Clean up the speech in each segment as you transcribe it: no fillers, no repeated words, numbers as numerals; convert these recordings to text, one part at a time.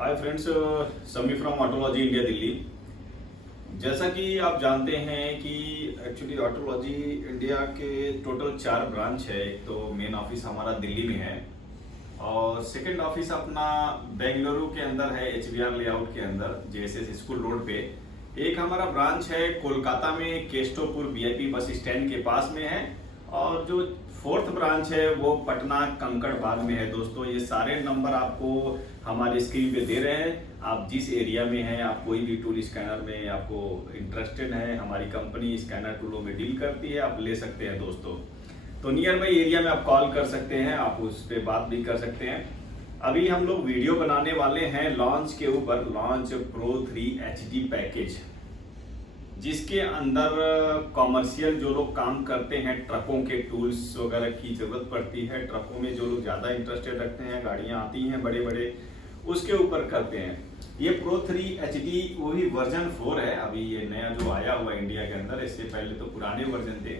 Hi friends, समी from ऑटोलॉजी India Delhi. जैसा कि आप जानते हैं कि एक्चुअली ऑटोलॉजी इंडिया के टोटल 4 ब्रांच है। एक तो मेन ऑफिस हमारा दिल्ली में है और सेकंड ऑफिस अपना बेंगलुरु के अंदर है, HBR लेआउट के अंदर JSS स्कूल रोड पे। एक हमारा ब्रांच है कोलकाता में केस्टोपुर VIP बस स्टैंड के पास में है और जो 4th ब्रांच है वो पटना कंकड़ बाग में है। दोस्तों, ये सारे नंबर आपको हमारे स्क्रीन पे दे रहे हैं। आप जिस एरिया में हैं, आप कोई भी टूल स्कैनर में आपको इंटरेस्टेड है, हमारी कंपनी स्कैनर टूलों में डील करती है, आप ले सकते हैं दोस्तों। तो नियर बाई एरिया में आप कॉल कर सकते हैं, आप उस पर बात भी कर सकते हैं। अभी हम लोग वीडियो बनाने वाले हैं लॉन्च के ऊपर, लॉन्च प्रो 3 HD पैकेज, जिसके अंदर कॉमर्शियल जो लोग काम करते हैं, ट्रकों के टूल्स वगैरह की ज़रूरत पड़ती है, ट्रकों में जो लोग ज़्यादा इंटरेस्टेड रखते हैं, गाड़ियाँ आती हैं बड़े बड़े, उसके ऊपर करते हैं। ये प्रो 3 HD वही वर्जन 4 है, अभी ये नया जो आया हुआ इंडिया के अंदर। इससे पहले तो पुराने वर्जन थे।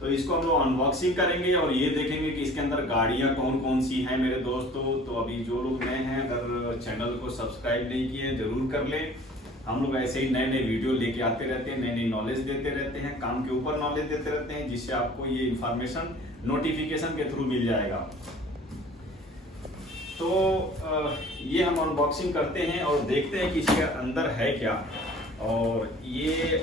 तो इसको हम लोग अनबॉक्सिंग करेंगे और ये देखेंगे कि इसके अंदर गाड़ियाँ कौन कौन सी हैं मेरे दोस्तों। तो अभी जो लोग नए हैं, अगर चैनल को सब्सक्राइब नहीं किए ज़रूर कर लें। हम लोग ऐसे ही नए नए वीडियो लेके आते रहते हैं, नई नई नॉलेज देते रहते हैं, काम के ऊपर नॉलेज देते रहते हैं, जिससे आपको ये इंफॉर्मेशन नोटिफिकेशन के थ्रू मिल जाएगा। तो ये हम अनबॉक्सिंग करते हैं और देखते हैं कि इसके अंदर है क्या, और ये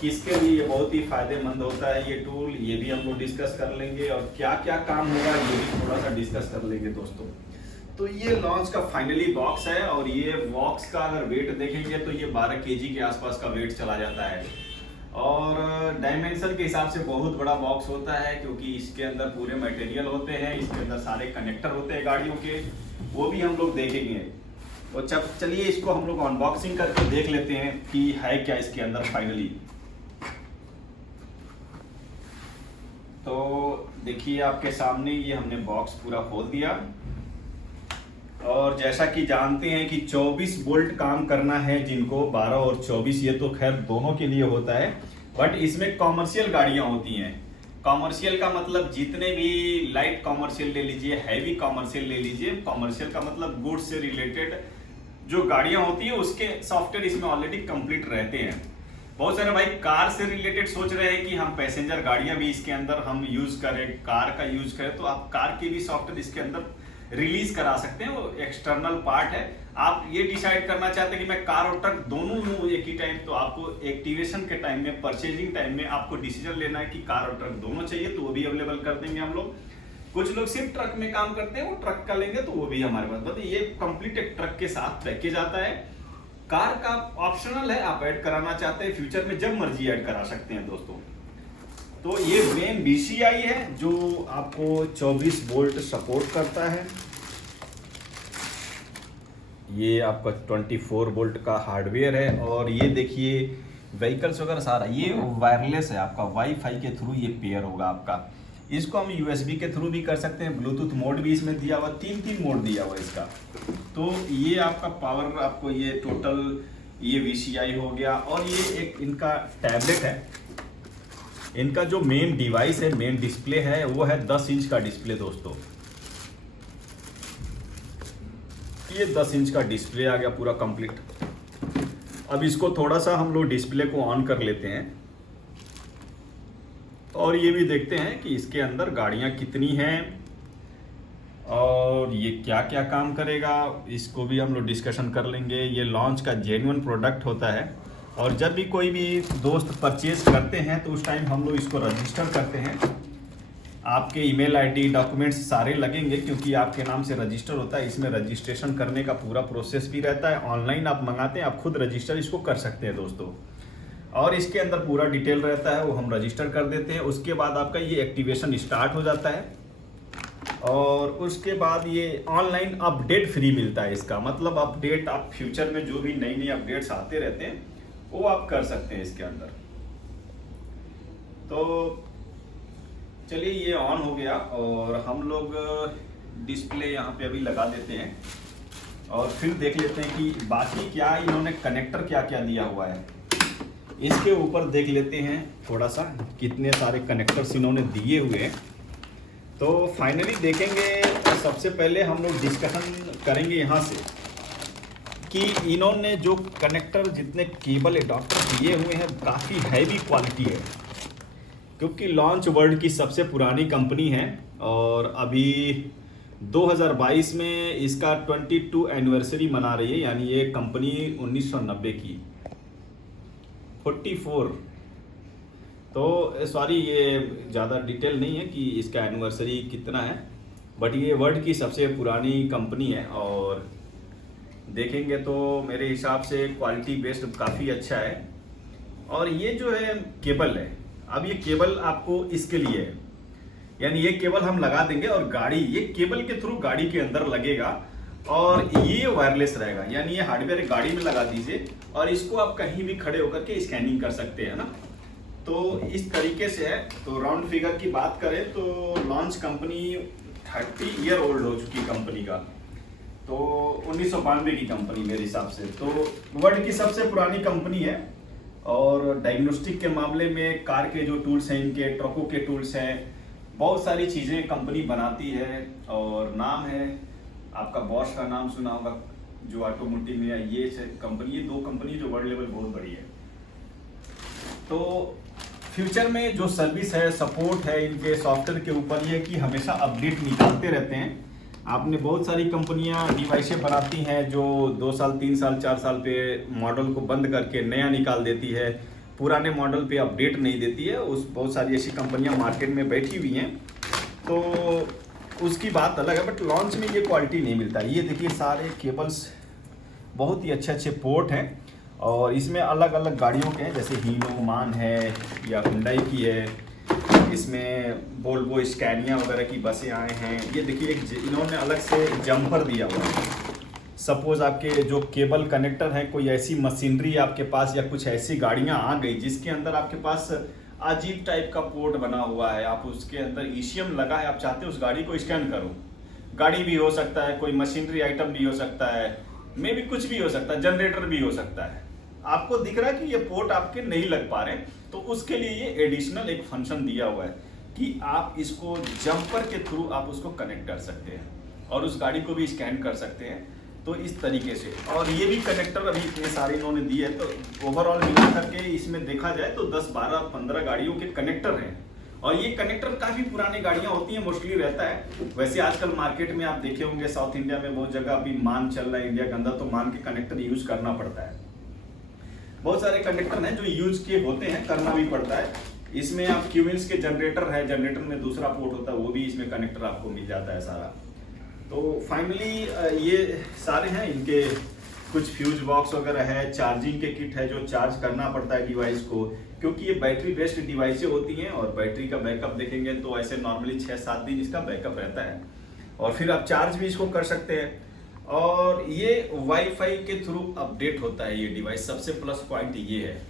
किसके लिए बहुत ही फायदेमंद होता है ये टूल, ये भी हम लोग डिस्कस कर लेंगे। और क्या क्या काम होगा ये भी थोड़ा सा डिस्कस कर लेंगे दोस्तों। तो ये लॉन्च का फाइनली बॉक्स है और ये बॉक्स का अगर वेट देखेंगे तो ये 12 kg के आसपास का वेट चला जाता है और डायमेंशन के हिसाब से बहुत बड़ा बॉक्स होता है, क्योंकि इसके अंदर पूरे मटेरियल होते हैं, इसके अंदर सारे कनेक्टर होते हैं गाड़ियों के, वो भी हम लोग देखेंगे। तो चलिए इसको हम लोग अनबॉक्सिंग करके देख लेते हैं कि है क्या इसके अंदर फाइनली। तो देखिए आपके सामने ये हमने बॉक्स पूरा खोल दिया और जैसा कि जानते हैं कि 24 वोल्ट काम करना है जिनको, 12 और 24 ये तो खैर दोनों के लिए होता है, बट इसमें कॉमर्शियल गाड़ियां होती हैं। कॉमर्शियल का मतलब जितने भी लाइट कॉमर्शियल ले लीजिए, हैवी कॉमर्शियल ले लीजिए। कॉमर्शियल का मतलब गुड्स से रिलेटेड जो गाड़ियां होती है उसके सॉफ्टवेयर इसमें ऑलरेडी कंप्लीट रहते हैं। बहुत सारे भाई कार से रिलेटेड सोच रहे हैं कि हम पैसेंजर गाड़ियां भी इसके अंदर हम यूज करें, कार का यूज करें, तो आप कार के भी सॉफ्टवेयर इसके अंदर रिलीज करा सकते हैं। वो एक्सटर्नल पार्ट है। आप ये डिसाइड करना चाहते हैं कि मैं कार और ट्रक दोनों लूं एक ही टाइम, तो आपको एक्टिवेशन के टाइम में, परचेजिंग टाइम में आपको डिसीजन लेना है कि कार और ट्रक दोनों चाहिए, तो वो भी अवेलेबल कर देंगे हम लोग। कुछ लोग सिर्फ ट्रक में काम करते हैं, वो ट्रक का लेंगे तो वो भी हमारे पास। मतलब ये कंप्लीट एक ट्रक के साथ पैकेज आता है। कार का ऑप्शनल है, आप ऐड कराना चाहते हैं फ्यूचर में जब मर्जी ऐड करा सकते हैं दोस्तों। तो ये मेन BCI है जो आपको 24 वोल्ट सपोर्ट करता है। ये आपका 24 वोल्ट का हार्डवेयर है और ये देखिए व्हीकल्स वगैरह सारा ये वायरलेस है, आपका वाईफाई के थ्रू ये पेयर होगा आपका। इसको हम USB के थ्रू भी कर सकते हैं, ब्लूटूथ मोड भी इसमें दिया हुआ, 3 मोड दिया हुआ इसका। तो ये आपका पावर, आपको ये टोटल ये VCI हो गया। और ये एक इनका टैबलेट है। इनका जो मेन डिवाइस है, मेन डिस्प्ले है, वो है 10 इंच का डिस्प्ले दोस्तों। ये 10 इंच का डिस्प्ले आ गया पूरा कंप्लीट। अब इसको थोड़ा सा हम लोग डिस्प्ले को ऑन कर लेते हैं और ये भी देखते हैं कि इसके अंदर गाड़ियां कितनी हैं और ये क्या क्या काम करेगा, इसको भी हम लोग डिस्कशन कर लेंगे। ये लॉन्च का जेन्युइन प्रोडक्ट होता है और जब भी कोई भी दोस्त परचेज करते हैं तो उस टाइम हम लोग इसको रजिस्टर करते हैं। आपके ईमेल ID डॉक्यूमेंट्स सारे लगेंगे, क्योंकि आपके नाम से रजिस्टर होता है। इसमें रजिस्ट्रेशन करने का पूरा प्रोसेस भी रहता है। ऑनलाइन आप मंगाते हैं, आप खुद रजिस्टर इसको कर सकते हैं दोस्तों। और इसके अंदर पूरा डिटेल रहता है, वो हम रजिस्टर कर देते हैं। उसके बाद आपका ये एक्टिवेशन स्टार्ट हो जाता है और उसके बाद ये ऑनलाइन अपडेट फ्री मिलता है इसका। मतलब अपडेट आप फ्यूचर में जो भी नई नई अपडेट्स आते रहते हैं वो आप कर सकते हैं इसके अंदर। तो चलिए ये ऑन हो गया और हम लोग डिस्प्ले यहाँ पे अभी लगा देते हैं और फिर देख लेते हैं कि बाकी क्या इन्होंने कनेक्टर क्या क्या दिया हुआ है। इसके ऊपर देख लेते हैं थोड़ा सा कितने सारे कनेक्टर्स इन्होंने दिए हुए हैं। तो फाइनली देखेंगे, सबसे पहले हम लोग डिस्कशन करेंगे यहाँ से कि इन्होंने जो कनेक्टर जितने केबल एडाप्टर दिए हुए हैं काफ़ी हैवी क्वालिटी है, क्योंकि लॉन्च वर्ल्ड की सबसे पुरानी कंपनी है और अभी 2022 में इसका 22 एनिवर्सरी मना रही है। यानी ये कंपनी 1990 की 44, तो सॉरी ये ज़्यादा डिटेल नहीं है कि इसका एनिवर्सरी कितना है, बट ये वर्ल्ड की सबसे पुरानी कंपनी है। और देखेंगे तो मेरे हिसाब से क्वालिटी बेस्ड काफ़ी अच्छा है। और ये जो है केबल है, अब ये केबल आपको इसके लिए है, यानी ये केबल हम लगा देंगे और गाड़ी ये केबल के थ्रू गाड़ी के अंदर लगेगा और ये वायरलेस रहेगा। यानी ये हार्डवेयर गाड़ी में लगा दीजिए और इसको आप कहीं भी खड़े होकर के स्कैनिंग कर सकते हैं ना। तो इस तरीके से है। तो राउंड फिगर की बात करें तो लॉन्च कंपनी 30 ईयर ओल्ड हो चुकी कंपनी का, तो 1992 की कंपनी मेरे हिसाब से, तो वर्ल्ड की सबसे पुरानी कंपनी है। और डायग्नोस्टिक के मामले में कार के जो टूल्स हैं, इनके ट्रकों के टूल्स हैं, बहुत सारी चीज़ें कंपनी बनाती है। और नाम है आपका बॉश का नाम सुना होगा जो ऑटोमोटिव में है, ये कंपनी, ये 2 कंपनी जो वर्ल्ड लेवल बहुत बड़ी है। तो फ्यूचर में जो सर्विस है, सपोर्ट है इनके सॉफ्टवेयर के ऊपर, ये कि हमेशा अपडेट निकालते रहते हैं। आपने बहुत सारी कंपनियां डिवाइसें बनाती हैं जो 2 साल 3 साल 4 साल पे मॉडल को बंद करके नया निकाल देती है, पुराने मॉडल पे अपडेट नहीं देती है। उस बहुत सारी ऐसी कंपनियां मार्केट में बैठी हुई हैं, तो उसकी बात अलग है। बट लॉन्च में ये क्वालिटी नहीं मिलता। ये देखिए सारे केबल्स बहुत ही अच्छे अच्छे पोर्ट हैं और इसमें अलग अलग गाड़ियों के हैं, जैसे हीनो मान है या हुंडई की है, इसमें वोल्वो स्कैनिया वगैरह की बसें आए हैं। ये देखिए इन्होंने अलग से जंपर दिया हुआ है। सपोज आपके जो केबल कनेक्टर हैं, कोई ऐसी मशीनरी आपके पास या कुछ ऐसी गाड़ियां आ गई जिसके अंदर आपके पास अजीब टाइप का पोर्ट बना हुआ है, आप उसके अंदर ईसीएम लगा है, आप चाहते हो उस गाड़ी को स्कैन करो, गाड़ी भी हो सकता है, कोई मशीनरी आइटम भी हो सकता है, मे भी कुछ भी हो सकता है, जनरेटर भी हो सकता है, आपको दिख रहा है कि ये पोर्ट आपके नहीं लग पा रहे, तो उसके लिए ये एडिशनल एक फंक्शन दिया हुआ है कि आप इसको जंपर के थ्रू आप उसको कनेक्ट कर सकते हैं और उस गाड़ी को भी स्कैन कर सकते हैं। तो इस तरीके से, और ये भी कनेक्टर अभी इतने सारे इन्होंने दिए हैं, तो ओवरऑल मिला करके इसमें देखा जाए तो 10 12 15 गाड़ियों के कनेक्टर हैं। और ये कनेक्टर काफ़ी पुरानी गाड़ियाँ होती हैं, मोस्टली रहता है। वैसे आजकल मार्केट में आप देखे होंगे साउथ इंडिया में बहुत जगह अभी मान चल रहा है, इंडिया के अंदर, तो मान के कनेक्टर यूज करना पड़ता है। बहुत सारे कनेक्टर हैं जो यूज के होते हैं, करना भी पड़ता है। इसमें आप क्यूइंस के जनरेटर है, जनरेटर में दूसरा पोर्ट होता है, वो भी इसमें कनेक्टर आपको मिल जाता है सारा। तो फाइनली ये सारे हैं, इनके कुछ फ्यूज बॉक्स वगैरह है, चार्जिंग के किट है जो चार्ज करना पड़ता है डिवाइस को, क्योंकि ये बैटरी बेस्ड डिवाइसें होती हैं। और बैटरी का बैकअप देखेंगे तो ऐसे नॉर्मली 6-7 दिन इसका बैकअप रहता है और फिर आप चार्ज भी इसको कर सकते हैं। और ये वाईफाई के थ्रू अपडेट होता है ये डिवाइस, सबसे प्लस पॉइंट ये है।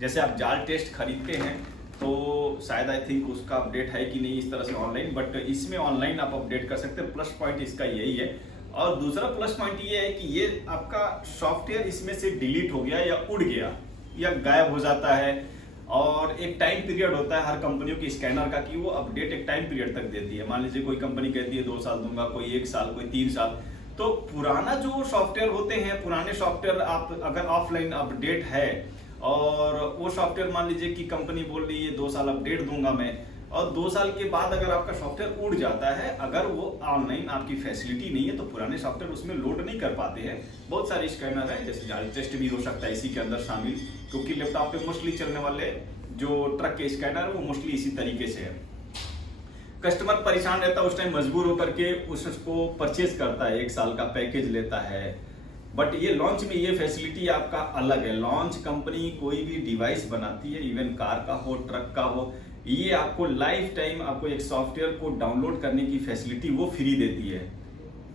जैसे आप जाल टेस्ट खरीदते हैं तो शायद आई थिंक उसका अपडेट है कि नहीं इस तरह से ऑनलाइन, बट इसमें ऑनलाइन आप अपडेट कर सकते हैं। प्लस पॉइंट इसका यही है। और दूसरा प्लस पॉइंट ये है कि ये आपका सॉफ्टवेयर इसमें से डिलीट हो गया या उड़ गया या गायब हो जाता है, और एक टाइम पीरियड होता है हर कंपनियों की स्कैनर का कि वो अपडेट एक टाइम पीरियड तक देती है। मान लीजिए कोई कंपनी कहती है 2 साल दूंगा, कोई 1 साल, कोई 3 साल। तो पुराना जो सॉफ्टवेयर होते हैं, पुराने सॉफ्टवेयर आप अगर ऑफलाइन अपडेट है और वो सॉफ्टवेयर मान लीजिए कि कंपनी बोल रही है 2 साल अपडेट दूंगा मैं, और 2 साल के बाद अगर आपका सॉफ्टवेयर उड़ जाता है, अगर वो ऑनलाइन आपकी फैसिलिटी नहीं है तो पुराने सॉफ्टवेयर उसमें लोड नहीं कर पाते हैं। बहुत सारे स्कैनर हैं, जैसे जाल टेस्ट भी हो सकता है इसी के अंदर शामिल, क्योंकि लैपटॉप पे मोस्टली चलने वाले जो ट्रक के स्कैनर है वो मोस्टली इसी तरीके से है। कस्टमर परेशान रहता है, उस टाइम मजबूर होकर के उसको परचेज करता है, 1 साल का पैकेज लेता है। बट ये लॉन्च में ये फैसिलिटी आपका अलग है। लॉन्च कंपनी कोई भी डिवाइस बनाती है, इवन कार का हो, ट्रक का हो, ये आपको लाइफ टाइम आपको एक सॉफ्टवेयर को डाउनलोड करने की फैसिलिटी वो फ्री देती है।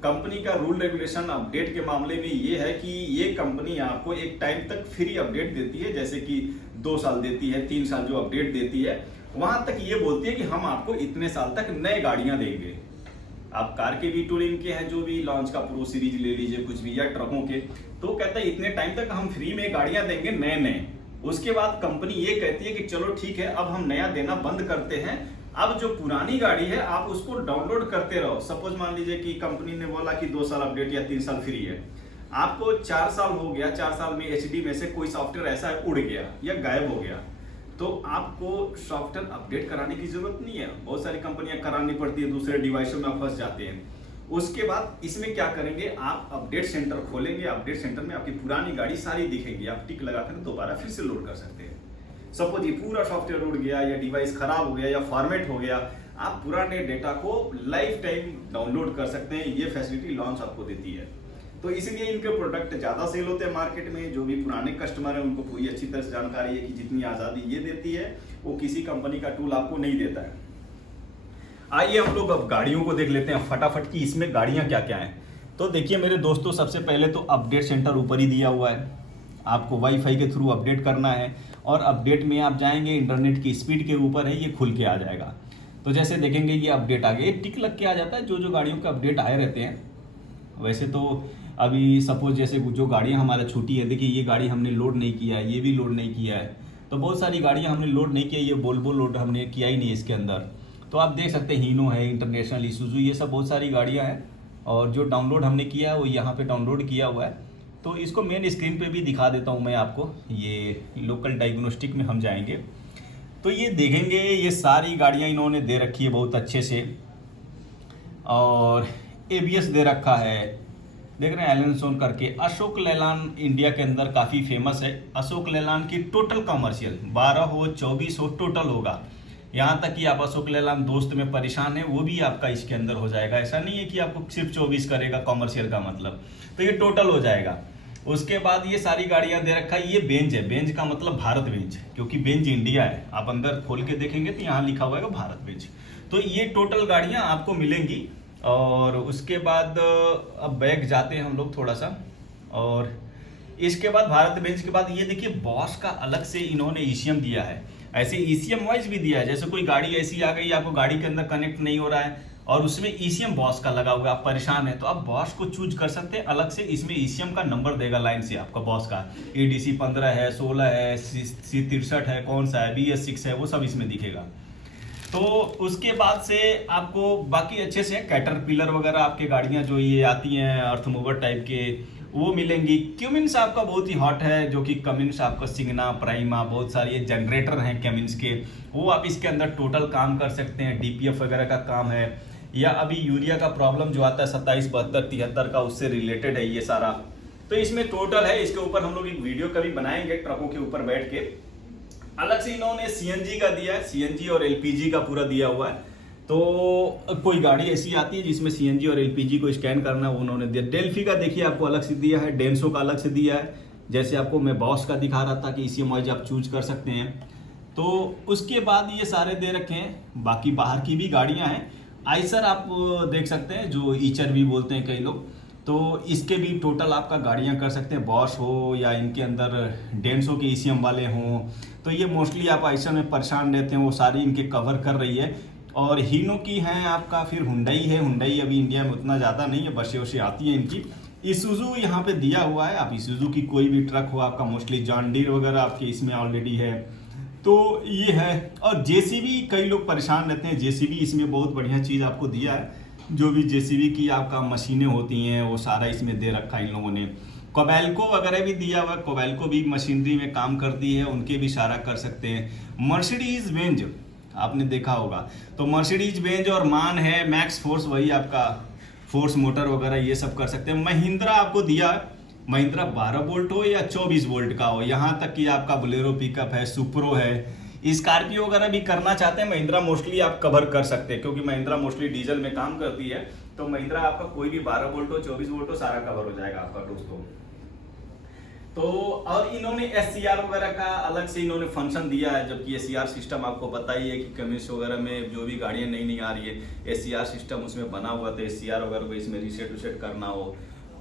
कंपनी का रूल रेगुलेशन अपडेट के मामले में ये है कि ये कंपनी आपको एक टाइम तक फ्री अपडेट देती है, जैसे कि 2 साल देती है, 3 साल जो अपडेट देती है, वहां तक ये बोलती है कि हम आपको इतने साल तक नए गाड़ियां देंगे। आप कार के भी टूरिंग के हैं, जो भी लॉन्च का प्रो सीरीज ले लीजिए कुछ भी, या ट्रकों के, तो कहता है इतने टाइम तक हम फ्री में गाड़ियां देंगे नए नए। उसके बाद कंपनी ये कहती है कि चलो ठीक है, अब हम नया देना बंद करते हैं, अब जो पुरानी गाड़ी है आप उसको डाउनलोड करते रहो। सपोज मान लीजिए कि कंपनी ने बोला कि 2 साल अपडेट या 3 साल फ्री है, आपको 4 साल हो गया, 4 साल में एचडी में से कोई सॉफ्टवेयर ऐसा उड़ गया या गायब हो गया, तो आपको सॉफ्टवेयर अपडेट कराने की जरूरत नहीं है। बहुत सारी कंपनियां करानी पड़ती है, दूसरे डिवाइसों में फंस जाते हैं। उसके बाद इसमें क्या करेंगे, आप अपडेट सेंटर खोलेंगे, अपडेट सेंटर में आपकी पुरानी गाड़ी सारी दिखेगी, आप टिक लगाकर दोबारा फिर से लोड कर सकते हैं। सपोज ये पूरा सॉफ्टवेयर उड़ गया या डिवाइस खराब हो गया या फॉर्मेट हो गया, आप पुराने डेटा को लाइफ टाइम डाउनलोड कर सकते हैं। ये फैसिलिटी लॉन्च आपको देती है। तो इसीलिए इनके प्रोडक्ट ज़्यादा सेल होते हैं मार्केट में। जो भी पुराने कस्टमर हैं उनको पूरी अच्छी तरह से जानकारी है कि जितनी आज़ादी ये देती है वो किसी कंपनी का टूल आपको नहीं देता है। आइए हम लोग अब गाड़ियों को देख लेते हैं फटाफट कि इसमें गाड़ियाँ क्या क्या हैं। तो देखिए मेरे दोस्तों, सबसे पहले तो अपडेट सेंटर ऊपर ही दिया हुआ है, आपको वाईफाई के थ्रू अपडेट करना है और अपडेट में आप जाएंगे, इंटरनेट की स्पीड के ऊपर है, ये खुल के आ जाएगा। तो जैसे देखेंगे ये अपडेट आ गया, टिक लग के आ जाता है जो गाड़ियों के अपडेट आए रहते हैं। वैसे तो अभी सपोज जैसे जो गाड़ियाँ हमारा छूटी है, देखिए ये गाड़ी हमने लोड नहीं किया है, ये भी लोड नहीं किया है, तो बहुत सारी गाड़ियाँ हमने लोड नहीं किया, ये वोल्वो लोड हमने किया ही नहीं इसके अंदर। तो आप देख सकते हैं हीनो है, इंटरनेशनल, इसूजू, ये सब बहुत सारी गाड़ियाँ हैं और जो डाउनलोड हमने किया है वो यहाँ पे डाउनलोड किया हुआ है। तो इसको मेन स्क्रीन पे भी दिखा देता हूँ मैं आपको। ये लोकल डायग्नोस्टिक में हम जाएंगे तो ये देखेंगे ये सारी गाड़ियाँ इन्होंने दे रखी है बहुत अच्छे से, और ABS दे रखा है, देख रहे हैं एलेनसोन करके। अशोक लेलैंड इंडिया के अंदर काफ़ी फेमस है। अशोक लेलैंड की टोटल कमर्शियल 12 हो 24 हो टोटल होगा। यहाँ तक कि आप अशोक लेलैंड दोस्त में परेशान है वो भी आपका इसके अंदर हो जाएगा। ऐसा नहीं है कि आपको सिर्फ 24 करेगा कमर्शियल का मतलब, तो ये टोटल हो जाएगा। उसके बाद ये सारी गाड़ियाँ दे रखा है। ये बेंज है, बेंज का मतलब भारत बेंज, क्योंकि बेंज इंडिया है। आप अंदर खोल के देखेंगे तो यहाँ लिखा हुआ है भारत बेंज। तो ये टोटल गाड़ियाँ आपको मिलेंगी। और उसके बाद अब बैक जाते हैं हम लोग थोड़ा सा, और इसके बाद भारत बेंच के बाद ये देखिए बॉश का अलग से इन्होंने ECM दिया है। ऐसे ECM वाइज भी दिया है, जैसे कोई गाड़ी ऐसी आ गई आपको गाड़ी के अंदर कनेक्ट नहीं हो रहा है और उसमें ECM बॉश का लगा हुआ है, आप परेशान है तो आप बॉश को चूज कर सकते हैं अलग से। इसमें ECM का नंबर देगा लाइन से आपका बॉश का, ADC 15 है, 16 है, C63 है, कौन सा है, BS6 है, वो सब इसमें दिखेगा। तो उसके बाद से आपको बाकी अच्छे से कैटरपिलर वगैरह आपके गाड़ियां जो ये आती हैं अर्थ मूवर टाइप के वो मिलेंगी। क्यूमिंस आपका बहुत ही हॉट है, जो कि कमिंस आपका सिग्ना, प्राइमा, बहुत सारे ये जनरेटर हैं केमिंस के, वो आप इसके अंदर टोटल काम कर सकते हैं। DPF वगैरह का काम है, या अभी यूरिया का प्रॉब्लम जो आता है 27, 72, 73 का, उससे रिलेटेड है ये सारा। तो इसमें टोटल है, इसके ऊपर हम लोग एक वीडियो कभी बनाएंगे ट्रकों के ऊपर बैठ के। अलग से इन्होंने CNG का दिया है, CNG और LPG का पूरा दिया हुआ है। तो कोई गाड़ी ऐसी आती है जिसमें CNG और LPG को स्कैन करना, वो उन्होंने दिया। डेल्फी का देखिए आपको अलग से दिया है, डेंसो का अलग से दिया है, जैसे आपको मैं बॉस का दिखा रहा था कि ECM वाइज आप चूज कर सकते हैं। तो उसके बाद ये सारे दे रखे हैं। बाकी बाहर की भी गाड़ियाँ हैं। आइसर आप देख सकते हैं, जो ईचर भी बोलते हैं कई लोग, तो इसके भी टोटल आपका गाड़ियाँ कर सकते हैं, बॉश हो या इनके अंदर डेंसो के ECM वाले हों। तो ये मोस्टली आप आइसर में परेशान रहते हैं, वो सारी इनके कवर कर रही है। और हीनो की हैं आपका, फिर हुंडई है। हुंडई अभी इंडिया में उतना ज़्यादा नहीं है, बसें वसें आती हैं इनकी। इसूजू यहाँ पे दिया हुआ है, आप इसूजू की कोई भी ट्रक हो आपका, मोस्टली जॉन डीर वगैरह आपके इसमें ऑलरेडी है। तो ये है। और JCB कई लोग परेशान रहते हैं, JCB इसमें बहुत बढ़िया चीज़ आपको दिया है। जो भी JCB की आपका मशीनें होती हैं वो सारा इसमें दे रखा है इन लोगों ने। कोबैल्को वगैरह भी दिया हुआ है, कोबैल्को भी मशीनरी में काम करती है, उनके भी इशारा कर सकते हैं। मर्सिडीज बेंज आपने देखा होगा, तो मर्सिडीज बेंज और मान है, मैक्स फोर्स वही आपका फोर्स मोटर वगैरह ये सब कर सकते हैं। महिंद्रा आपको दिया है, महिंद्रा 12 वोल्ट हो या 24 वोल्ट का हो, यहाँ तक कि आपका बोलेरो पिकअप है, सुप्रो है, स्कॉर्पियो वगैरह भी करना चाहते हैं महिंद्रा मोस्टली आप कवर कर सकते हैं, क्योंकि महिंद्रा मोस्टली डीजल में काम करती है। तो महिंद्रा आपका कोई भी 12 वोल्ट हो, 24 वोल्ट हो, सारा कवर हो जाएगा आपका दोस्तों। तो और इन्होंने SCR वगैरह का अलग से इन्होंने फंक्शन दिया है, जबकि SCR सिस्टम आपको पता ही है कि कमिट्स वगैरह में जो भी गाड़ियाँ नई नई आ रही है SCR सिस्टम उसमें बना हुआ, तो SCR वगैरह को इसमें रीसेट विसेट करना हो,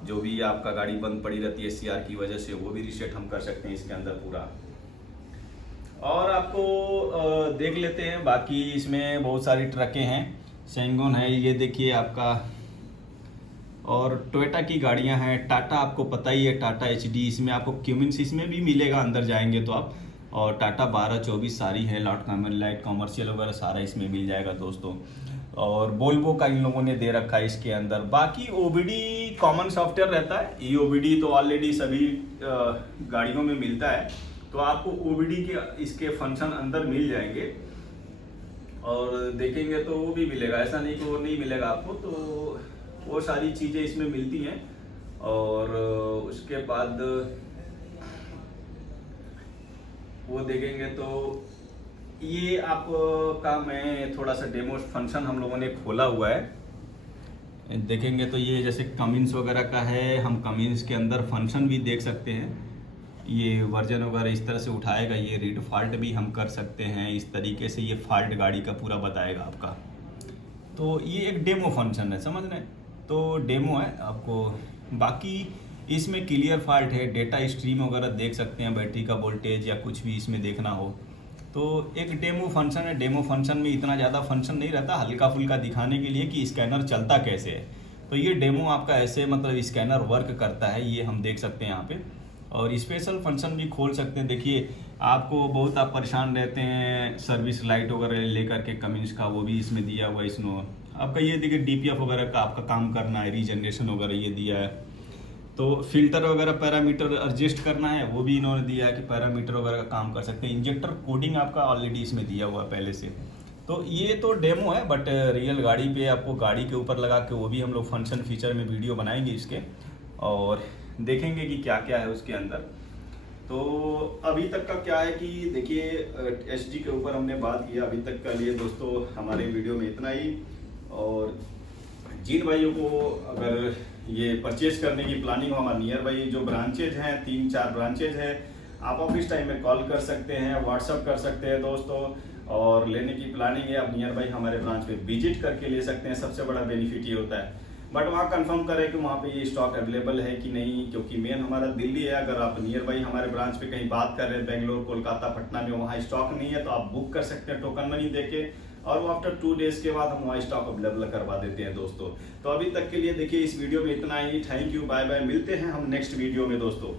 जो भी आपका गाड़ी बंद पड़ी रहती है SCR की वजह से, वो भी रीसेट हम कर सकते हैं इसके अंदर पूरा। और आपको देख लेते हैं बाकी इसमें बहुत सारी ट्रकें हैं। सेंगोन है, ये देखिए आपका, और टोयोटा की गाड़ियां हैं। टाटा आपको पता ही है, टाटा HD, इसमें आपको क्यूमिंस इसमें भी मिलेगा अंदर जाएंगे तो आप। और टाटा 12, 24 सारी है, लाइट कमर्शियल वगैरह सारा इसमें मिल जाएगा दोस्तों। और बोल्वो का इन लोगों ने दे रखा है इसके अंदर। बाकी ओबीडी कॉमन सॉफ्टवेयर रहता है, ई ओबीडी तो ऑलरेडी सभी गाड़ियों में मिलता है, तो आपको ओबीडी के इसके फंक्शन अंदर मिल जाएंगे और देखेंगे तो वो भी मिलेगा, ऐसा नहीं कि वो नहीं मिलेगा आपको, तो वो सारी चीज़ें इसमें मिलती हैं। और उसके बाद वो देखेंगे तो ये आपका मैं थोड़ा सा डेमो फंक्शन हम लोगों ने खोला हुआ है, देखेंगे तो ये जैसे कमिंस वगैरह का है, हम कमिंस के अंदर फंक्शन भी देख सकते हैं, ये वर्जन वगैरह इस तरह से उठाएगा, ये रीड फॉल्ट भी हम कर सकते हैं, इस तरीके से ये फॉल्ट गाड़ी का पूरा बताएगा आपका। तो ये एक डेमो फंक्शन है, समझ रहे हैं, तो डेमो है आपको। बाकी इसमें क्लियर फॉल्ट है, डेटा स्ट्रीम वगैरह देख सकते हैं, बैटरी का वोल्टेज या कुछ भी इसमें देखना हो तो एक डेमो फंक्शन है। डेमो फंक्शन में इतना ज़्यादा फंक्शन नहीं रहता, हल्का फुल्का दिखाने के लिए कि स्कैनर चलता कैसे है। तो ये डेमो आपका ऐसे मतलब स्कैनर वर्क करता है, ये हम देख सकते हैं यहाँ पे। और स्पेशल फंक्शन भी खोल सकते हैं। देखिए आपको बहुत आप परेशान रहते हैं सर्विस लाइट वगैरह लेकर के कमिंस का, वो भी इसमें दिया हुआ है। इसमें आपका ये देखिए डीपीएफ वगैरह का आपका काम करना है, रीजनरेशन वगैरह ये दिया है। तो फिल्टर वगैरह पैरामीटर एडजस्ट करना है, वो भी इन्होंने दिया है कि पैरामीटर वगैरह का काम कर सकते हैं। इंजेक्टर कोडिंग आपका ऑलरेडी इसमें दिया हुआ है पहले से। तो ये तो डेमो है, बट रियल गाड़ी पे आपको गाड़ी के ऊपर लगा के वो भी हम लोग फंक्शन फीचर में वीडियो बनाएंगे इसके और देखेंगे कि क्या क्या है उसके अंदर। तो अभी तक का क्या है कि देखिए एचडी के ऊपर हमने बात किया अभी तक के लिए दोस्तों, हमारे वीडियो में इतना ही। और जिन भाइयों को अगर ये परचेज करने की प्लानिंग हो, हमारे नियर बाई जो ब्रांचेज हैं 3-4 ब्रांचेज हैं, आप ऑफिस टाइम में कॉल कर सकते हैं, व्हाट्सअप कर सकते हैं दोस्तों। और लेने की प्लानिंग है, आप नियर बाई हमारे ब्रांच पे विजिट करके ले सकते हैं, सबसे बड़ा बेनिफिट ये होता है। बट वहाँ कंफर्म करें कि वहाँ पे ये स्टॉक अवेलेबल है कि नहीं, क्योंकि मेन हमारा दिल्ली है। अगर आप नियर बाई हमारे ब्रांच पे कहीं बात कर रहे हैं बेंगलोर, कोलकाता, पटना में, वहाँ स्टॉक नहीं है तो आप बुक कर सकते हैं टोकन मनी देके, और वो आफ्टर 2 डेज के बाद हम वहाँ स्टॉक अवेलेबल करवा देते हैं दोस्तों। तो अभी तक के लिए देखिए इस वीडियो में इतना ही। थैंक यू, बाय बाय, मिलते हैं हम नेक्स्ट वीडियो में दोस्तों।